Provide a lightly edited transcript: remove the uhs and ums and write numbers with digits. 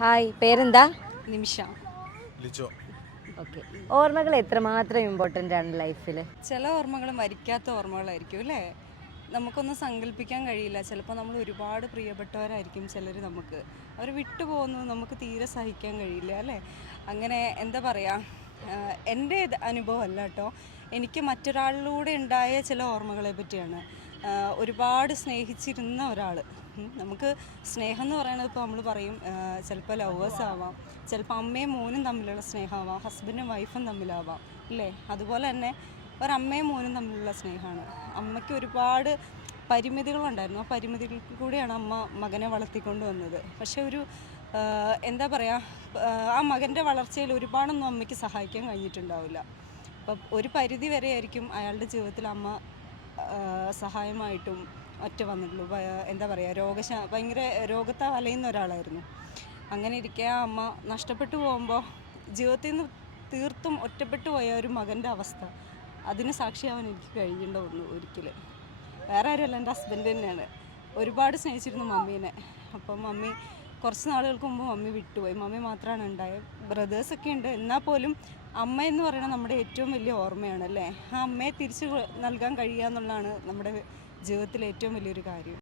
Hi, പേരെന്താ? നിമിഷ. Lijo. Okay. ഓർമ്മകൾ എത്രമാത്രം ഇമ്പോർട്ടൻ്റ് ആണ് ലൈഫിൽ? ചില ഓർമ്മകൾ മരിക്കാത്ത ഓർമ്മകളായിരിക്കും അല്ലേ? നമുക്കൊന്നും സങ്കല്പിക്കാൻ കഴിയില്ല. ചിലപ്പോൾ നമ്മൾ ഒരുപാട് പ്രിയപ്പെട്ടവരായിരിക്കും ചിലർ, നമുക്ക് അവർ വിട്ടുപോകുന്നത് നമുക്ക് തീരെ സഹിക്കാൻ കഴിയില്ല അല്ലേ? അങ്ങനെ എന്താ പറയുക, എൻ്റെ അനുഭവമല്ല കേട്ടോ, എനിക്ക് മറ്റൊരാളിലൂടെ ഉണ്ടായ ചില ഓർമ്മകളെ പറ്റിയാണ്. ഒരുപാട് സ്നേഹിച്ചിരുന്ന ഒരാൾ, നമുക്ക് സ്നേഹം എന്ന് പറയുന്നത് ഇപ്പോൾ നമ്മൾ പറയും, ചിലപ്പോൾ ലവേഴ്സ് ആവാം, ചിലപ്പോൾ അമ്മയും മോനും തമ്മിലുള്ള സ്നേഹമാവാം, ഹസ്ബൻഡും വൈഫും തമ്മിലാവാം അല്ലേ? അതുപോലെ തന്നെ ഒരമ്മയും മോനും തമ്മിലുള്ള സ്നേഹമാണ്. അമ്മയ്ക്ക് ഒരുപാട് പരിമിതികളുണ്ടായിരുന്നു. ആ പരിമിതികൾക്ക് കൂടിയാണ് അമ്മ മകനെ വളർത്തിക്കൊണ്ട് വന്നത്. പക്ഷെ ഒരു എന്താ പറയുക, ആ മകൻ്റെ വളർച്ചയിൽ ഒരുപാടൊന്നും അമ്മയ്ക്ക് സഹായിക്കാൻ കഴിഞ്ഞിട്ടുണ്ടാവില്ല. അപ്പം ഒരു പരിധി വരെ ആയിരിക്കും അയാളുടെ ജീവിതത്തിൽ അമ്മ സഹായമായിട്ടും ഒറ്റ വന്നിട്ടുള്ളൂ. എന്താ പറയുക, ഭയങ്കര രോഗത്താൽ വലയുന്ന ഒരാളായിരുന്നു. അങ്ങനെ ഇരിക്കെ ആ അമ്മ നഷ്ടപ്പെട്ടു പോകുമ്പോൾ ജീവിതത്തിൽ നിന്ന് തീർത്തും ഒറ്റപ്പെട്ടു പോയ ഒരു മകൻ്റെ അവസ്ഥ, അതിന് സാക്ഷിയാവാൻ എനിക്ക് കഴിയേണ്ട ഒന്ന് ഒരിക്കലും. വേറെ ആരുമല്ല, എൻ്റെ ഹസ്ബൻഡ് തന്നെയാണ്. ഒരുപാട് സ്നേഹിച്ചിരുന്നു മമ്മീനെ. അപ്പം മമ്മി കുറച്ച് നാളുകൾക്ക് മുമ്പ് മമ്മി വിട്ടുപോയി. മമ്മി മാത്രമാണ് ഉണ്ടായത്. ബ്രദേഴ്സൊക്കെ ഉണ്ട്. എന്നാൽ പോലും അമ്മ എന്ന് പറയുന്നത് നമ്മുടെ ഏറ്റവും വലിയ ഓർമ്മയാണ് അല്ലേ? ആ അമ്മയെ തിരിച്ചു നൽകാൻ കഴിയുക എന്നുള്ളതാണ് നമ്മുടെ ജീവിതത്തിലെ ഏറ്റവും വലിയൊരു കാര്യം.